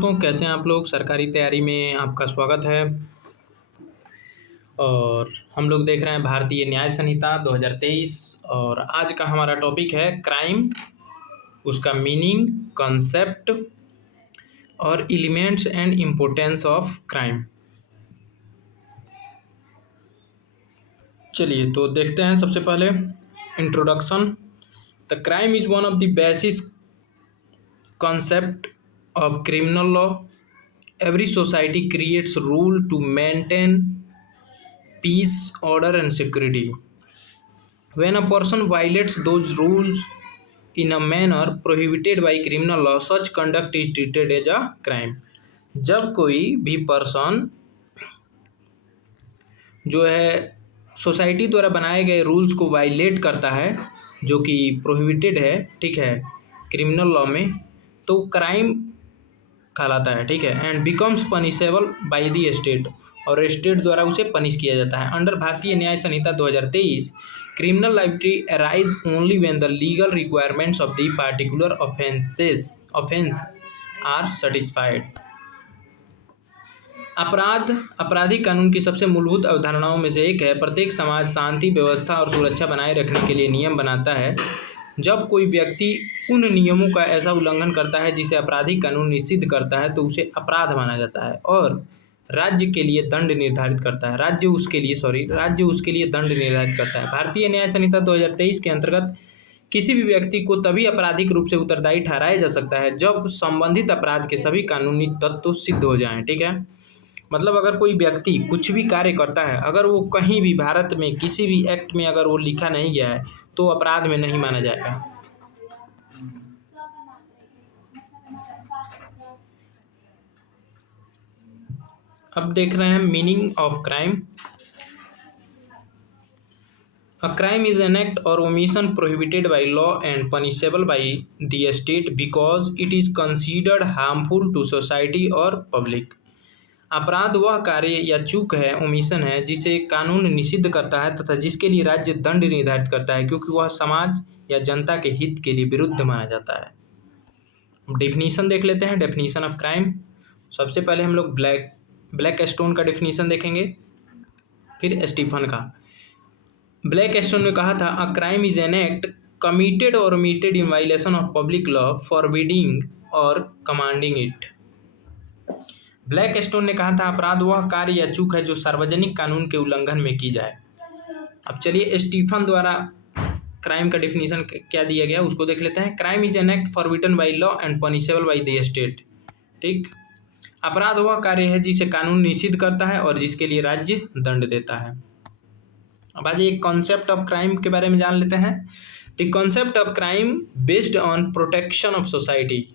तो कैसे हैं आप लोग? सरकारी तैयारी में आपका स्वागत है। और हम लोग देख रहे हैं भारतीय न्याय संहिता 2023 और आज का हमारा टॉपिक है क्राइम, उसका मीनिंग, कॉन्सेप्ट और elements and importance of crime. चलिए तो देखते हैं। सबसे पहले introduction. The crime is one of the basis concept of criminal law. Every society creates rule to maintain peace, order and security. When a person violates those rules in a manner prohibited by criminal law, such conduct is treated as a crime. जब कोई भी person जो है society द्वारा बनाए गए rules को violet करता है जो कि प्रोहिबिटेड है, ठीक है, क्रिमिनल लॉ में, तो क्राइम कहलाता है, ठीक है, and becomes punishable by the state, और स्टेट द्वारा उसे पनिश किया जाता है। Under Bharatiya Nyaya Sanhita 2023, criminal liability arise only when the legal requirements of the particular offence are satisfied. आपराधिक कानून की सबसे मूलभूत अवधारणाओं में से एक है। प्रत्येक समाज शांति, व्यवस्था और सुरक्षा बनाए रखने के लिए नियम बनाता है। जब कोई व्यक्ति उन नियमों का ऐसा उल्लंघन करता है जिसे आपराधिक कानून निषिद्ध करता है तो उसे अपराध माना जाता है और राज्य उसके लिए दंड निर्धारित करता है। भारतीय न्याय संहिता 2023 के अंतर्गत किसी भी व्यक्ति को तभी आपराधिक रूप से उत्तरदायी ठहराया जा सकता है जब संबंधित अपराध के सभी कानूनी तत्व सिद्ध हो जाएं, ठीक है। मतलब अगर कोई व्यक्ति कुछ भी कार्य करता है, अगर वो कहीं भी भारत में किसी भी एक्ट में अगर वो लिखा नहीं गया है तो अपराध में नहीं माना जाएगा। अब देख रहे हैं meaning of crime. A crime is an act और omission prohibited by law and punishable by the state because it is considered harmful to society और पब्लिक। अपराध वह कार्य या चूक है, ओमिशन है, जिसे कानून निषिद्ध करता है तथा जिसके लिए राज्य दंड निर्धारित करता है क्योंकि वह समाज या जनता के हित के लिए विरुद्ध माना जाता है। डेफिनीशन देख लेते हैं। Definition of crime. सबसे पहले हम लोग ब्लैक स्टोन का डेफिनीशन देखेंगे, फिर स्टीफन का। ब्लैक स्टोन ने कहा था अ crime is an act committed और omitted in violation of public law forbidding और कमांडिंग इट। ब्लैक स्टोन ने कहा था अपराध वह कार्य या चूक है जो सार्वजनिक कानून के उल्लंघन में की जाए। अब चलिए स्टीफन द्वारा क्राइम का डेफिनेशन क्या दिया गया उसको देख लेते हैं। Crime is an act forbidden bye law and punishable by the state. ठीक, अपराध वह कार्य है जिसे कानून निषिद्ध करता है और जिसके लिए राज्य दंड देता है। अब आज एक कॉन्सेप्ट ऑफ क्राइम के बारे में जान लेते हैं। The concept of crime based on protection of society.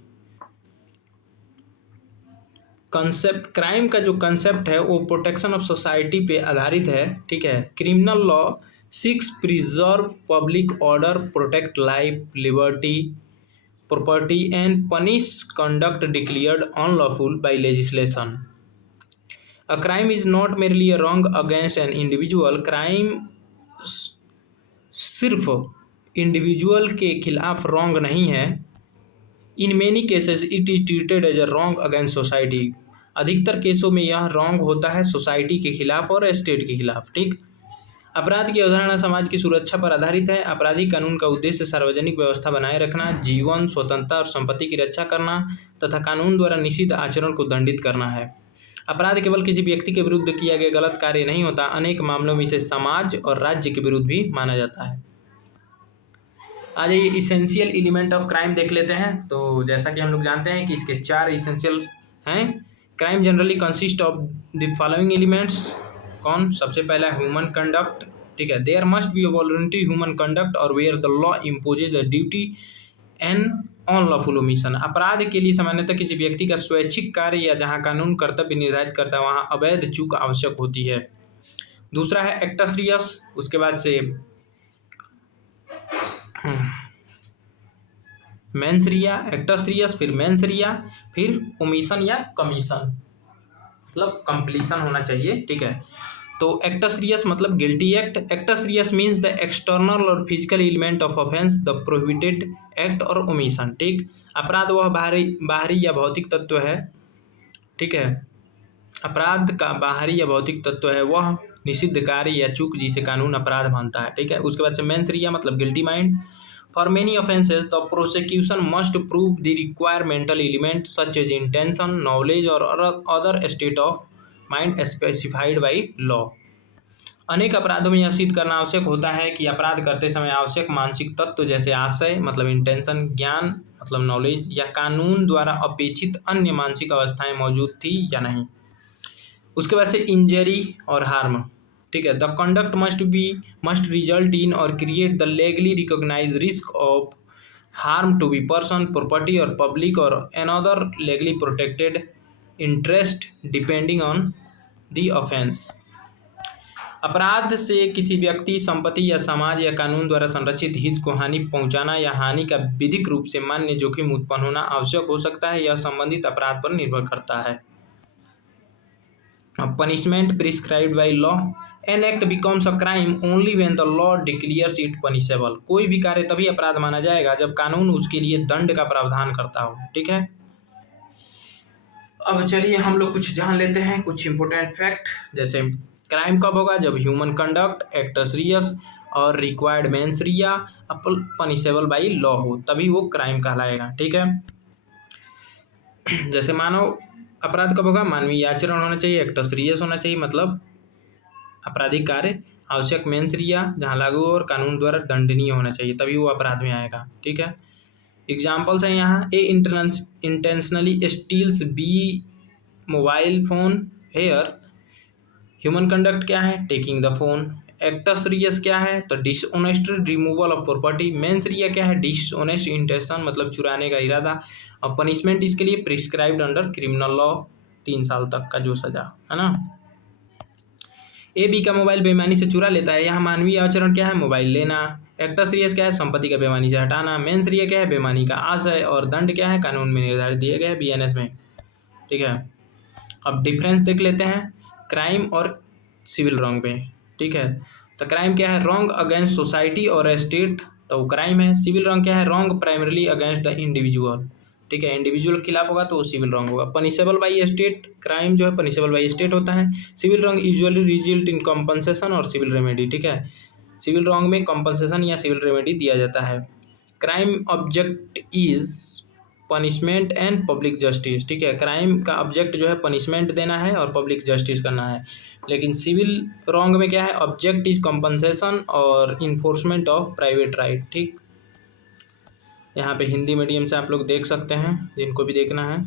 Concept, crime का जो कंसेप्ट है वो प्रोटेक्शन ऑफ सोसाइटी पे आधारित है, ठीक है। Criminal law seeks preserve public order, protect life, liberty, property and punish conduct declared unlawful by legislation. A crime is not merely a wrong against an individual. Crime सिर्फ individual के खिलाफ wrong नहीं है। In many cases it is treated as a wrong against society. अधिकतर केसों में यह wrong होता है सोसाइटी के खिलाफ और स्टेट के खिलाफ, ठीक। अपराध की अवधारणा समाज की सुरक्षा पर आधारित है। आपराधिक कानून का उद्देश्य सार्वजनिक व्यवस्था बनाए रखना, जीवन, स्वतंत्रता और संपत्ति की रक्षा करना तथा कानून द्वारा निषिद्ध आचरण को दंडित करना है। अपराध केवल किसी व्यक्ति के विरुद्ध किया गया गलत कार्य नहीं होता, अनेक मामलों में इसे समाज और राज्य के विरुद्ध भी माना जाता है। आज ये इसेंशियल एलिमेंट ऑफ क्राइम देख लेते हैं। तो जैसा कि हम लोग जानते हैं कि इसके 4 इसेंशियल हैं। Crime generally consist of the following elements. कौन? सबसे पहला ह्यूमन कंडक्ट, ठीक है। There must be a voluntary human conduct और where the law imposes a duty and unlawful omission. अपराध के लिए सामान्यतः किसी व्यक्ति का स्वैच्छिक कार्य या जहां कानून कर्तव्य निर्धारित करता है वहां अवैध चूक आवश्यक होती है। दूसरा है एक्टस रियस, उसके बाद से मेंस रिया, एक्टस रियस, फिर मेंस रिया, फिर ओमिशन या कमीशन, मतलब कंप्लीशन होना चाहिए, ठीक है। तो एक्टस रियस मतलब guilty act. Actus reus means the external और physical element of offence, the prohibited act और ओमिशन, ठीक। अपराध वह बाहरी या भौतिक तत्व है ठीक है। अपराध का बाहरी या भौतिक तत्व है वह निषिद्ध कार्य या चूक जिसे कानून अपराध मानता है। ठीक है। उसके बाद से मेंस रिया मतलब guilty mind. For many offences the prosecution must prove the required mental element such as intention knowledge और other state of mind specified by law. अनेक अपराधों में यह सिद्ध करना आवश्यक होता है कि अपराध करते समय आवश्यक मानसिक तत्व जैसे आशय मतलब इंटेंशन, ज्ञान मतलब नॉलेज या कानून द्वारा अपेक्षित अन्य मानसिक अवस्थाएं मौजूद थी या नहीं। उसके बाद से इंजरी और हार्म। ठीक है। The conduct must result in और create the legally recognise risk of harm to be person property और पब्लिक और another legally protected interest depending on the offence. अपराध से किसी व्यक्ति, संपत्ति या समाज या कानून द्वारा संरक्षित हित को हानि पहुंचाना या हानि का विधिक रूप से मान्य जोखिम उत्पन्न होना आवश्यक हो सकता है। यह संबंधित अपराध पर निर्भर करता है। Punishment prescribed by law. An act becomes a crime only when the law declares it punishable. कोई भी कार्य तभी अपराध माना जाएगा जब कानून उसके लिए दंड का प्रावधान करता हो। ठीक है। अब चलिए हम लोग कुछ जान लेते हैं कुछ इंपॉर्टेंट फैक्ट। जैसे क्राइम कब होगा? जब ह्यूमन कंडक्ट एक्टस रियस और required mains Riya punishable by law हो, तभी वो क्राइम कहलाएगा। ठीक है। जैसे मानव अपराध कब होगा? मानवीय आचरण होना चाहिए, एक्टस रियस होना चाहिए मतलब आपराधिक कार्य, आवश्यक मेंस रिया जहाँ लागू हो और कानून द्वारा दंडनीय होना चाहिए, तभी वो अपराध में आएगा। ठीक है। एग्जाम्पल्स हैं यहाँ। A intentionally steals B mobile phone here. Human conduct क्या है? Taking the phone. Actus reus क्या है? तो dishonest removal of property. Mens rea क्या है? डिसऑनेस्ट इंटेंशन मतलब चुराने का इरादा। और पनिशमेंट इसके लिए प्रिस्क्राइब्ड अंडर क्रिमिनल लॉ 3 साल तक का जो सजा है ना। ए बी का मोबाइल बेईमानी से चुरा लेता है। यहाँ मानवीय आचरण क्या है? मोबाइल लेना। एक्टस रियस क्या है? संपत्ति का बेईमानी से हटाना। मेंस रिया क्या है? बेईमानी का आशय। और दंड क्या है? कानून में निर्धारित दिए गए बीएनएस में। ठीक है। अब डिफरेंस देख लेते हैं क्राइम और सिविल रॉन्ग में। ठीक है। तो क्राइम क्या है? रॉन्ग अगेंस्ट सोसाइटी और स्टेट, तो वो क्राइम है। सिविल रॉन्ग क्या है? Wrong primarily against the individual. ठीक है। इंडिविजुअल के खिलाफ होगा तो वो सिविल रॉन्ग होगा। पनिशेबल बाई स्टेट, क्राइम जो है पनिशेबल बाई स्टेट होता है। Civil wrong usually result in compensation और सिविल रेमेडी। ठीक है। सिविल रॉन्ग में कंपनसेशन या सिविल रेमेडी दिया जाता है। Crime object is punishment and public justice. ठीक है। क्राइम का ऑब्जेक्ट जो है पनिशमेंट देना है और पब्लिक जस्टिस करना है। लेकिन सिविल रॉन्ग में क्या है? ऑब्जेक्ट इज कंपनसेशन और इन्फोर्समेंट ऑफ प्राइवेट राइट। ठीक। यहाँ पे हिंदी मीडियम से आप लोग देख सकते हैं जिनको भी देखना है।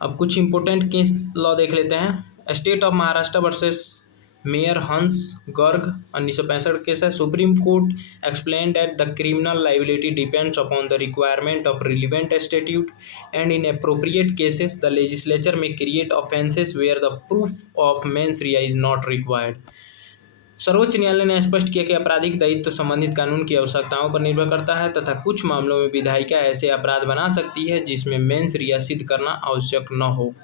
अब कुछ इंपॉर्टेंट केस लॉ देख लेते हैं। State of Maharashtra versus Mayer Hans गर्ग 1965 केस है। Supreme court explain that the criminal liability depends upon the requirement of relevant statute and in appropriate cases the legislature may create offences where the proof of mens rea is not required. सर्वोच्च न्यायालय ने स्पष्ट किया कि आपराधिक दायित्व संबंधित कानून की आवश्यकताओं पर निर्भर करता है तथा कुछ मामलों में विधायिका ऐसे अपराध बना सकती है जिसमें मेंस रिया सिद्ध करना आवश्यक न हो।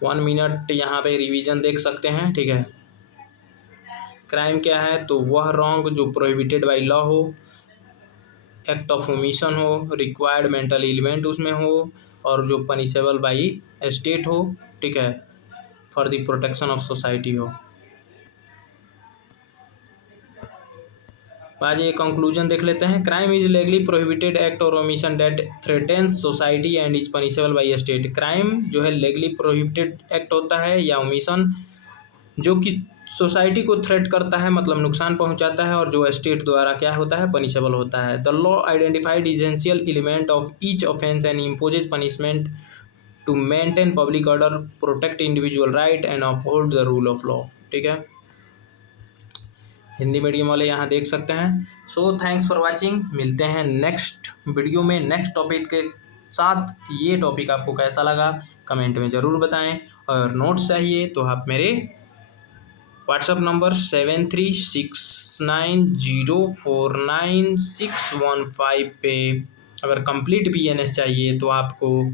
1 मिनट यहाँ पे रिवीजन देख सकते हैं। ठीक है। क्राइम क्या है? तो वह रॉन्ग जो प्रोहिबिटेड बाई लॉ हो, एक्ट ऑफ ओमिशन हो, रिक्वायर्ड मेंटल एलिमेंट उसमें हो और जो पनिशेबल बाई स्टेट हो। ठीक है। For the protection of society हो। आज ये कंक्लूजन देख लेते हैं। Crime is legally prohibited act और omission that threatens society and is punishable by state. Crime जो है लीगली प्रोहिबिटेड एक्ट होता है या ओमिशन जो कि सोसाइटी को थ्रेट करता है मतलब नुकसान पहुंचाता है और जो स्टेट द्वारा क्या होता है? पनिशेबल होता है। The law identified essential element of each offence and imposes punishment to maintain public order, protect individual right and uphold the rule of law. ठीक है। हिंदी मीडियम वाले यहाँ देख सकते हैं। So thanks for watching. मिलते हैं नेक्स्ट वीडियो में नेक्स्ट टॉपिक के साथ। ये टॉपिक आपको कैसा लगा कमेंट में ज़रूर बताएं और नोट्स चाहिए तो आप मेरे व्हाट्सएप नंबर 7369049615 पे अगर कंप्लीट बीएनएस चाहिए तो आपको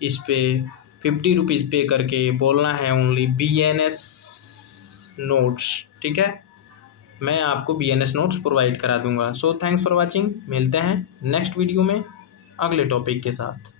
इस पे 50 रुपीज़ पे करके बोलना है ओनली बीएनएस नोट्स। ठीक है। मैं आपको बीएनएस नोट्स प्रोवाइड करा दूंगा। सो थैंक्स फॉर वाचिंग। मिलते हैं नेक्स्ट वीडियो में। अगले टॉपिक के साथ।